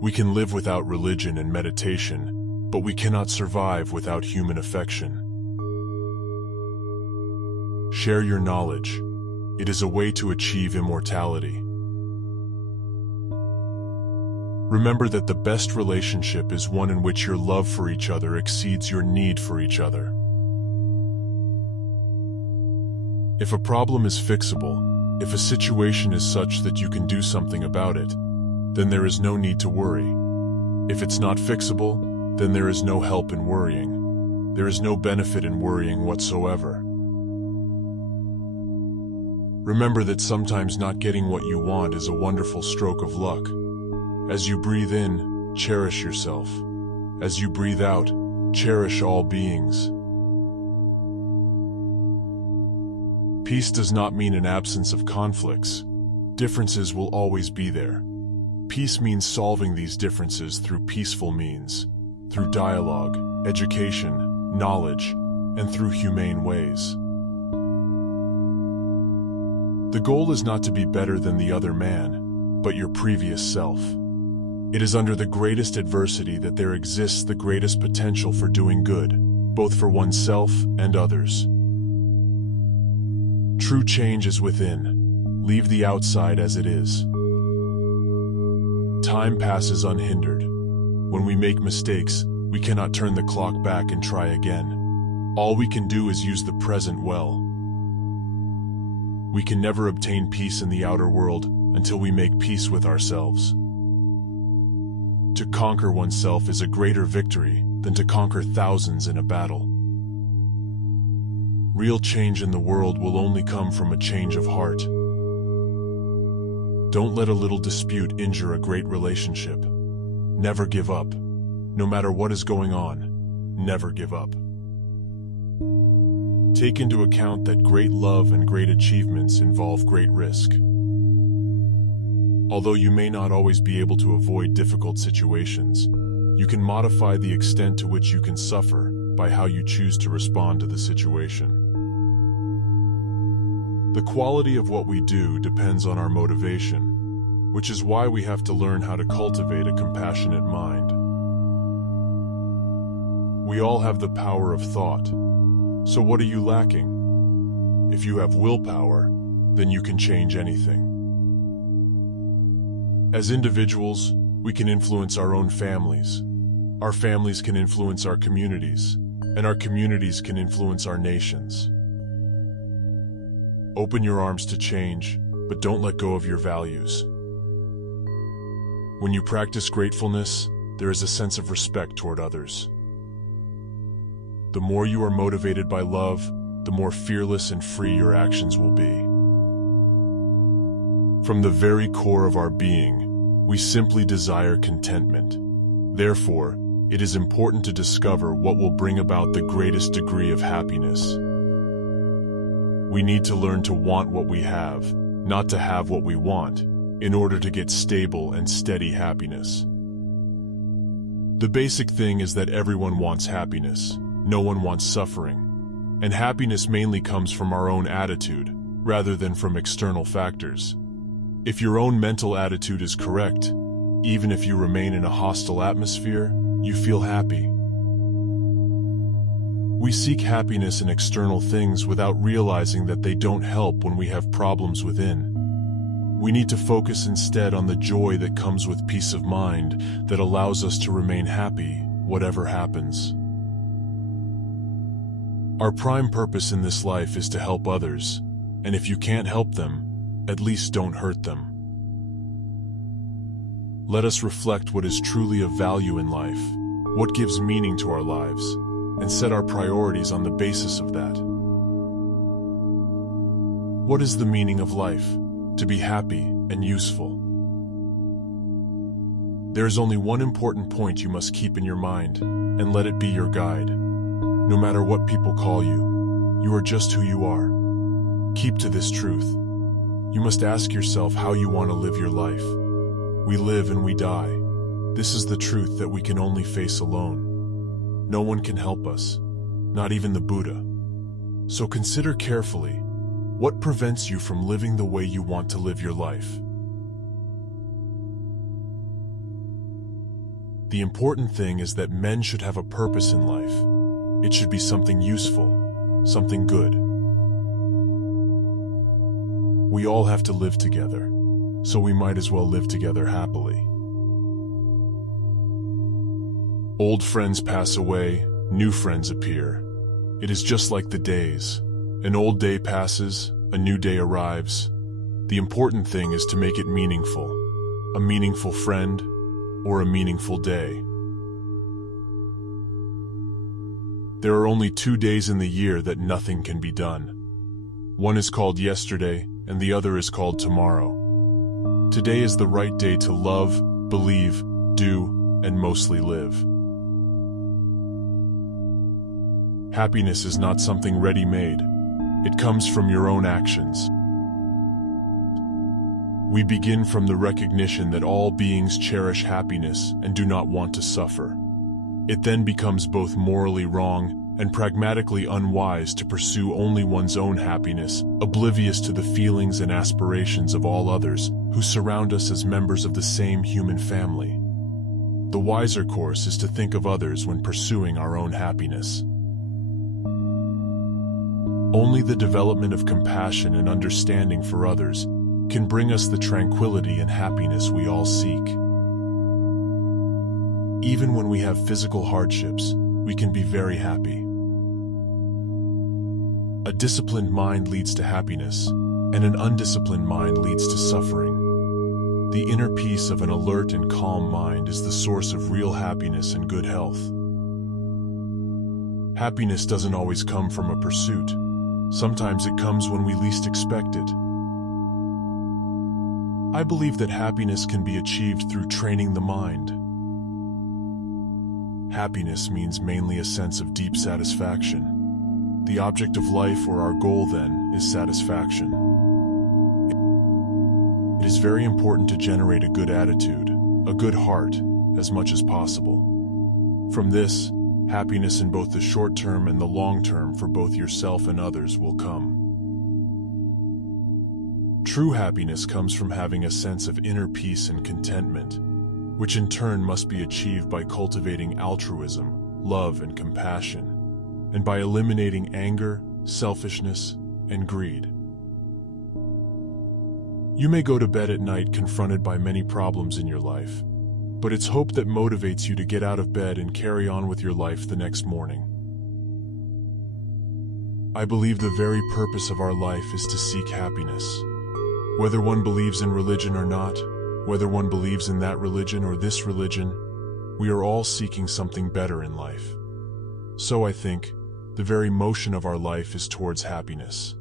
We can live without religion and meditation, but we cannot survive without human affection. Share your knowledge. It is a way to achieve immortality. Remember that the best relationship is one in which your love for each other exceeds your need for each other. If a problem is fixable, if a situation is such that you can do something about it, then there is no need to worry. If it's not fixable, then there is no help in worrying. There is no benefit in worrying whatsoever. Remember that sometimes not getting what you want is a wonderful stroke of luck. As you breathe in, cherish yourself. As you breathe out, cherish all beings. Peace does not mean an absence of conflicts. Differences will always be there. Peace means solving these differences through peaceful means, through dialogue, education, knowledge, and through humane ways. The goal is not to be better than the other man, but your previous self. It is under the greatest adversity that there exists the greatest potential for doing good, both for oneself and others. True change is within. Leave the outside as it is. Time passes unhindered. When we make mistakes, we cannot turn the clock back and try again. All we can do is use the present well. We can never obtain peace in the outer world until we make peace with ourselves. To conquer oneself is a greater victory than to conquer thousands in a battle. Real change in the world will only come from a change of heart. Don't let a little dispute injure a great relationship. Never give up. No matter what is going on, never give up. Take into account that great love and great achievements involve great risk. Although you may not always be able to avoid difficult situations, you can modify the extent to which you can suffer by how you choose to respond to the situation. The quality of what we do depends on our motivation, which is why we have to learn how to cultivate a compassionate mind. We all have the power of thought, so what are you lacking? If you have willpower, then you can change anything. As individuals, we can influence our own families. Our families can influence our communities, and our communities can influence our nations. Open your arms to change, but don't let go of your values. When you practice gratefulness, there is a sense of respect toward others. The more you are motivated by love, the more fearless and free your actions will be. From the very core of our being, we simply desire contentment. Therefore, it is important to discover what will bring about the greatest degree of happiness. We need to learn to want what we have, not to have what we want, in order to get stable and steady happiness. The basic thing is that everyone wants happiness. No one wants suffering. And happiness mainly comes from our own attitude, rather than from external factors. If your own mental attitude is correct, even if you remain in a hostile atmosphere, you feel happy. We seek happiness in external things without realizing that they don't help when we have problems within. We need to focus instead on the joy that comes with peace of mind that allows us to remain happy, whatever happens. Our prime purpose in this life is to help others, and if you can't help them, at least don't hurt them. Let us reflect what is truly of value in life, what gives meaning to our lives, and set our priorities on the basis of that. What is the meaning of life? To be happy and useful. There is only one important point you must keep in your mind, and let it be your guide. No matter what people call you, you are just who you are. Keep to this truth. You must ask yourself how you want to live your life. We live and we die. This is the truth that we can only face alone. No one can help us, not even the Buddha. So consider carefully, what prevents you from living the way you want to live your life? The important thing is that men should have a purpose in life. It should be something useful, something good. We all have to live together, so we might as well live together happily. Old friends pass away, new friends appear. It is just like the days. An old day passes, a new day arrives. The important thing is to make it meaningful. A meaningful friend, or a meaningful day. There are only 2 days in the year that nothing can be done. One is called yesterday, and the other is called tomorrow. Today is the right day to love, believe, do, and mostly live. Happiness is not something ready-made. It comes from your own actions. We begin from the recognition that all beings cherish happiness and do not want to suffer. It then becomes both morally wrong and pragmatically unwise to pursue only one's own happiness, oblivious to the feelings and aspirations of all others who surround us as members of the same human family. The wiser course is to think of others when pursuing our own happiness. Only the development of compassion and understanding for others can bring us the tranquility and happiness we all seek. Even when we have physical hardships, we can be very happy. A disciplined mind leads to happiness, and an undisciplined mind leads to suffering. The inner peace of an alert and calm mind is the source of real happiness and good health. Happiness doesn't always come from a pursuit. Sometimes it comes when we least expect it. I believe that happiness can be achieved through training the mind. Happiness means mainly a sense of deep satisfaction. The object of life or our goal, then, is satisfaction. It is very important to generate a good attitude, a good heart, as much as possible. From this, happiness in both the short term and the long term for both yourself and others will come. True happiness comes from having a sense of inner peace and contentment, which in turn must be achieved by cultivating altruism, love, and compassion, and by eliminating anger, selfishness, and greed. You may go to bed at night confronted by many problems in your life, but it's hope that motivates you to get out of bed and carry on with your life the next morning. I believe the very purpose of our life is to seek happiness. Whether one believes in religion or not, whether one believes in that religion or this religion, we are all seeking something better in life. So I think, the very motion of our life is towards happiness.